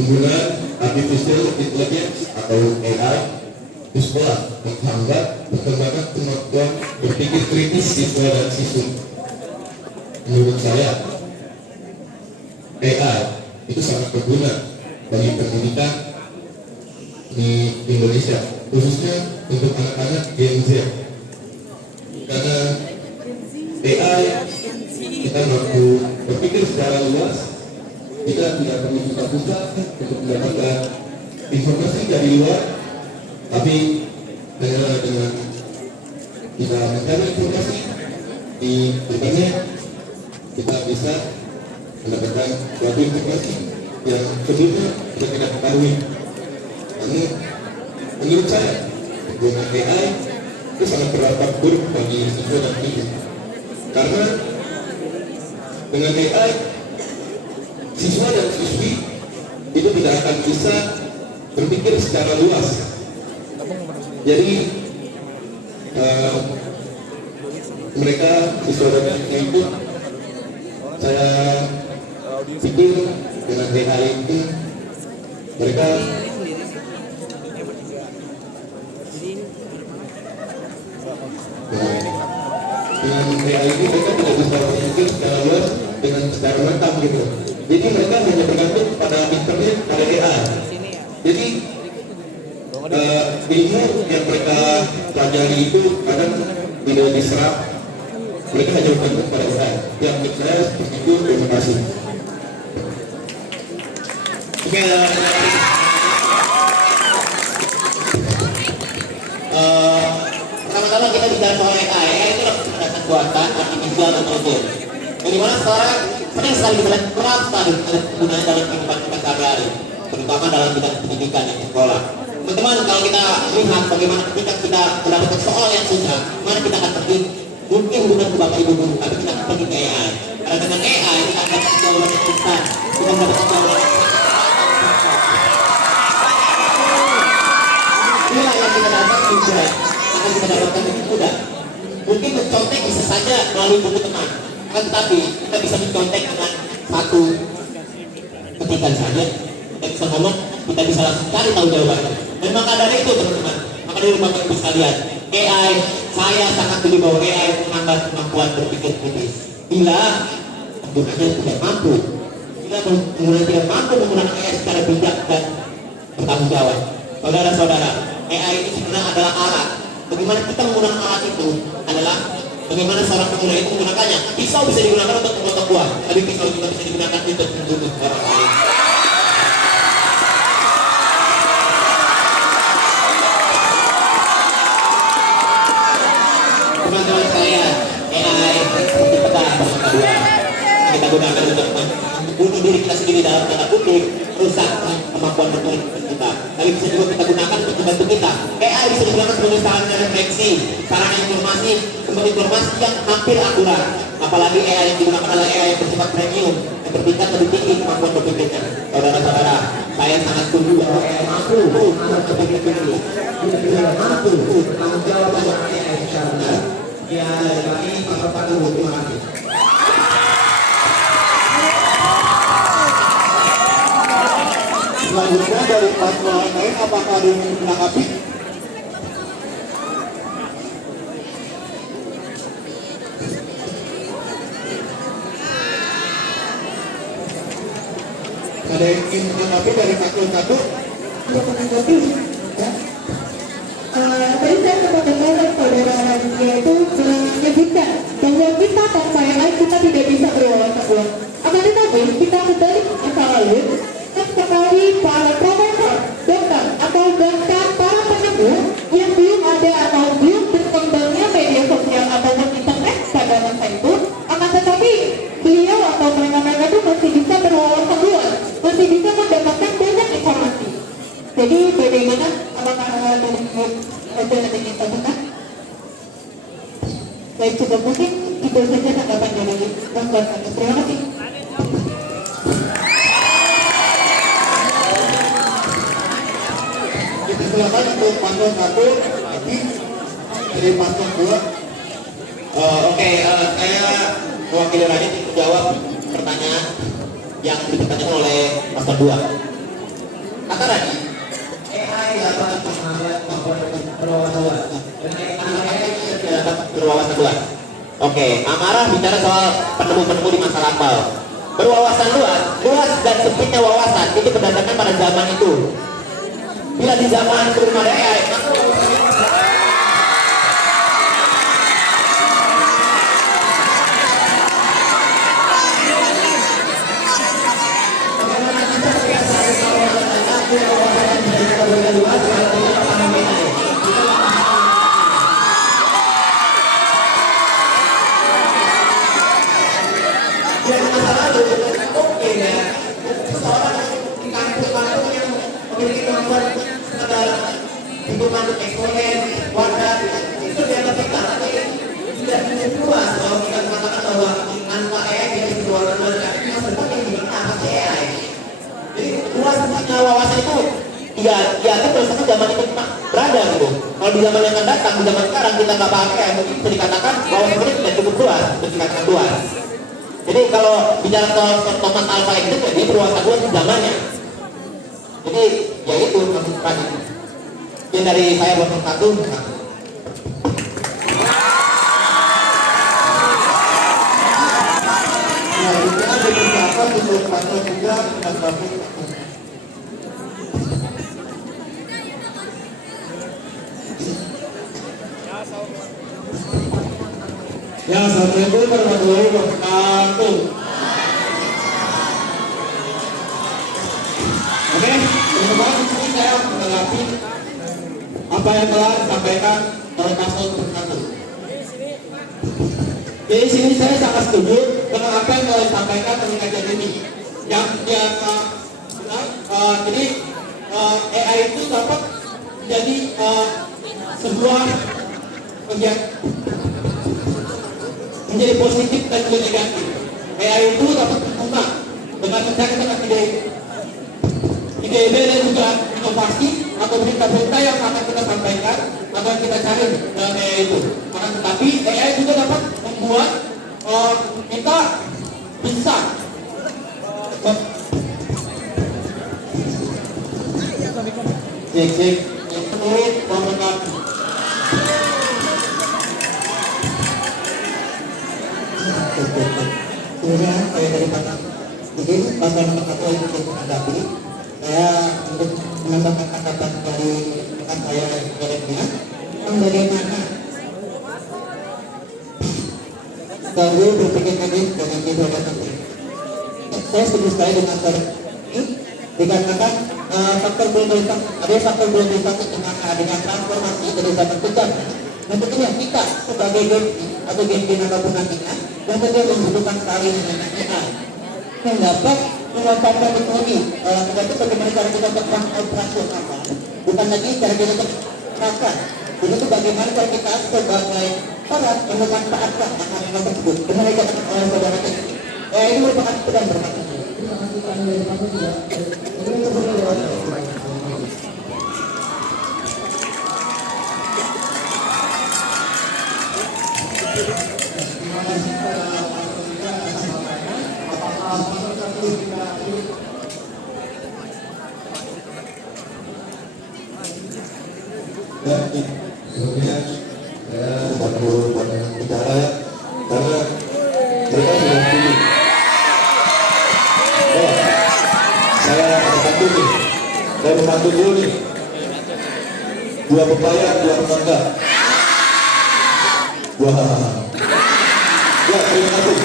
penggunaan artificial intelligence atau AI di sekolah menghambat perkembangan kemampuan berpikir kritis siswa dan siswi. Menurut saya, AI itu sangat berguna bagi pendidikan di Indonesia, khususnya untuk anak-anak Gen Z. Karena AI kita mampu berpikir secara luas, kita tidak perlu susah-susah untuk mendapatkan informasi dari luar, tapi dengan kita mencari informasi di internet, kita bisa mendapatkan suatu informasi yang sebelumnya kita tidak ketahui. Namun menurut saya penggunaan AI itu sangat berdampak buruk bagi siswa dan siswi, karena dengan AI siswa dan siswi itu tidak akan bisa berpikir secara luas. Jadi mereka siswa dan siswi itu, saya pikir dengan AI itu mereka dengan AI ini mereka tidak bisa berpikir secara luas dengan secara mental gitu. Jadi mereka hanya bergantung pada internet, pada AI. Jadi ilmu yang mereka pelajari itu kadang tidak diserap, mereka hanya bergantung pada AI. Yang menurut saya seperti itu. Terima kasih. Oke, pertama-tama kita bicara soal AI. AI itu adalah kekuatan artificial intelligence. Yang dimana sekarang sering sekali kita lihat kerap sekali penggunaan dalam kehidupan kita sehari-hari, terutama dalam bidang pendidikan di sekolah. Teman-teman, kalau kita lihat bagaimana ketika kita mendapatkan soal yang susah, mana kita akan pergi, mungkin bukan ke bapak ibu guru, tapi kita akan pergi ke AI. Karena dengan AI kita akan dapat jawaban yang instan, kita dapat jawaban yang inilah yang kita dapat juga akan kita dapatkan dengan mudah. Mungkin mencontek bisa saja melalui buku teman, tetapi kita bisa mencontek dengan satu ketikan saja. Kita bisa ngomong, kita bisa langsung cari tahu jawabannya. Dan maka dari itu teman-teman, maka dari bapak ibu sekalian, AI, saya sangat setuju bahwa AI menambah kemampuan berpikir kritis. Bila penggunanya tidak mampu, bila penggunanya tidak mampu menggunakan AI secara bijak dan bertanggung jawab, saudara-saudara, AI itu sebenarnya adalah alat. Bagaimana kita menggunakan alat itu adalah bagaimana seorang pengguna itu menggunakannya. Pisau bisa digunakan untuk memotong buah, tapi pisau juga bisa digunakan untuk membunuh orang lain. Teman-teman saya, AI seperti pedang bermata dua. Kita gunakan untuk membunuh diri kita sendiri dalam tanda kutip, rusak kemampuan berpikir kita. Tapi bisa juga kita gunakan untuk membantu kita. AI bisa digunakan sebagai sarana refleksi, sarana informasi, sumber informasi yang hampir akurat. Apalagi AI yang digunakan adalah AI yang bersifat premium, yang bertingkat lebih tinggi kemampuan berpikirnya. Saudara-saudara, saya sangat setuju bahwa AI mampu berpikir tinggi. Dia mampu bertanggung jawab dengan AI secara benar. Ya, dari kami, Pak Paku, terima kasih. Selanjutnya dari paslon lain, apakah ada yang menanggapi? Ada yang ingin menanggapi dari paslon satu? Untuk menanggapi, ya. Tadi saya sempat dengar saudara Raditya itu menyebutkan bahwa kita tanpa AI kita tidak bisa berwawasan luas. Akan tetapi kita kembali ke masa lalu, sekali para profesor, dokter, atau bahkan para penemuh yang belum ada atau belum berkembangnya media sosial ataupun internet pada masa itu, akan tetapi beliau atau mereka-mereka itu masih bisa berwawasan luas, masih bisa mendapatkan banyak informasi. Jadi bagaimana, apakah dari ada yang ingin tambahkan? Baik, cukup mungkin itu saja tanggapan dari Bapak. Terima kasih. Silakan untuk paslon satu, lagi dari paslon dua. Oke, saya mewakili Radit untuk jawab pertanyaan yang ditanyakan oleh paslon 2. berwawasan luas. Oke, amarah bicara soal penemu-penemu di masa lampau. Berwawasan luas dan sempitnya wawasan itu berdasarkan pada zaman itu. Bila di zaman sebelum ada AI, wawasan itu ya itu berdasarkan zaman itu berada gitu. Kalau di zaman yang akan datang, di zaman sekarang kita nggak pakai, mungkin bisa dikatakan wawasan ini tidak cukup luas, bisa dikatakan luas. Jadi kalau bicara soal Thomas Alva Edison, dia berwawasan luas di zamannya. Jadi ya itu maksud tadi. Yang dari saya buat satu. Nah, ini ada beberapa untuk pasal juga menanggapi. Ya, assalamualaikum warahmatullahi wabarakatuh. Oke, teman-teman, di sini saya menanggapi apa yang telah disampaikan oleh Pastor Berkatu. Di sini saya sangat setuju dengan apa yang telah disampaikan oleh kajian ini. Yang dia benar, jadi AI itu dapat menjadi sebuah kegiatan menjadi positif dan juga negatif. AI itu dapat berguna dengan mencatatkan ide-ide dan juga inovasi atau berita-berita yang akan kita sampaikan atau yang kita cari dalam AI itu. Akan tetapi AI juga dapat membuat kita bisa cek menurut wabarakatuh. Kemudian saya dari Pak izin pasal nomor 1 yang saya menghadapi, saya untuk menambahkan tanggapan dari rekan saya Jeremia tentang bagaimana selalu berpikir kritis dengan keberadaan ini. Saya setuju sekali dengan ini dikarenakan faktor globalisasi dengan adanya transformasi dari zaman ke zaman. Dan tentunya kita sebagai gen apapun nantinya yang tentunya membutuhkan sekali dengan AI yang dapat memanfaatkan teknologi. Kita itu bagaimana cara kita untuk operasionalkan, bukan lagi cara kita untuk terapkan. Jadi itu bagaimana cara kita sebagai orang yang memanfaatkan hal tersebut. Dengan dikatakan oleh saudara ini, ini merupakan pedang bermata. Terima kasih kami dari Pak juga. Dan kemudian saya buat bicara karena mereka sudah pilih. Saya satu nih, saya membantu dulu nih. 2 pepaya, 2 mangga. Wah, ya terima kasih.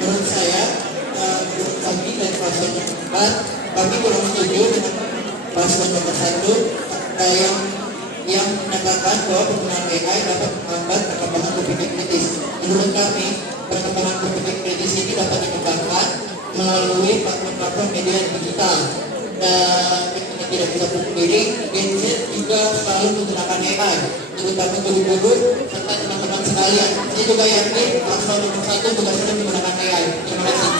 Menurut saya, menurut kami dan paslon nomor 4, kami kurang setuju dengan paslon nomor 1 yang menyatakan bahwa penggunaan AI dapat menghambat perkembangan berpikir kritis. Menurut kami, perkembangan berpikir kritis ini dapat dikembangkan melalui platform-platform media digital. Dan kita tidak bisa sendiri, Gen Z juga selalu menggunakan AI, terutama guru-guru serta teman-teman sekalian. Saya juga yakin paslon nomor 1 juga sering menggunakan AI. Terima kasih.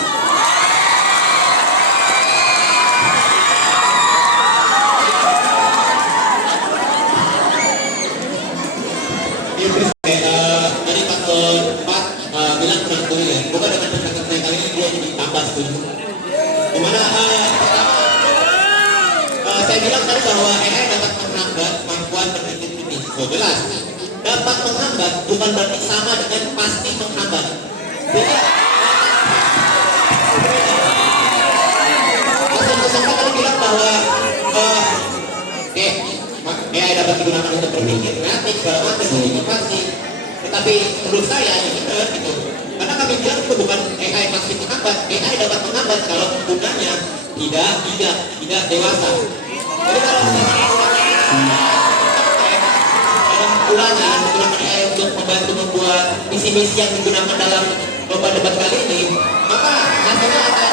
bahwa AI dapat menghambat kemampuan berpikir kritis. Oh, jelas. Dapat menghambat bukan berarti sama dengan pasti menghambat. Jadi, Mas tadi bilang bahwa AI dapat digunakan untuk berpikir kreatif, segala macam, inovasi. Tetapi menurut saya ini benar gitu. Karena kami bilang itu bukan AI pasti menghambat, AI dapat menghambat kalau penggunanya tidak dewasa. Jadi kalau dalam penggunaan AI untuk membantu membuat misi-misi yang digunakan dalam lomba debat kali ini, maka hasilnya akan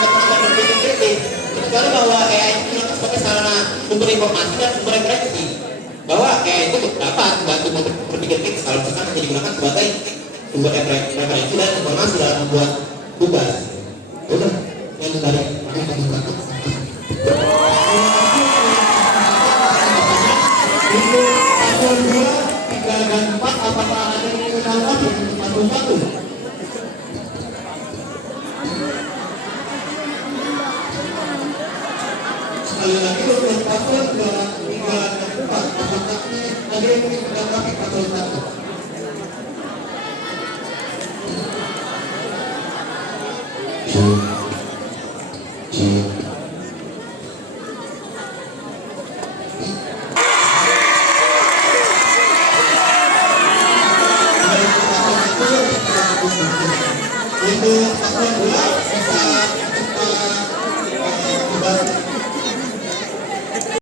menambah berpikir kritis. Kecuali bahwa AI itu digunakan sebagai sarana sumber informasi dan sumber referensi. Bahwa AI itu dapat membantu berpikir kritis kalau misalkan hanya digunakan sebagai sumber referensi dan informasi dalam membuat tugas. Udah, yang tadi. Itu paslon 2, 3 dan 4 apakah ada yang ingin menambah untuk paslon 1? Sekali lagi untuk paslon 2, 3 dan 4 apakah ada yang ingin menambah paslon 1? Untuk paslon 2 bisa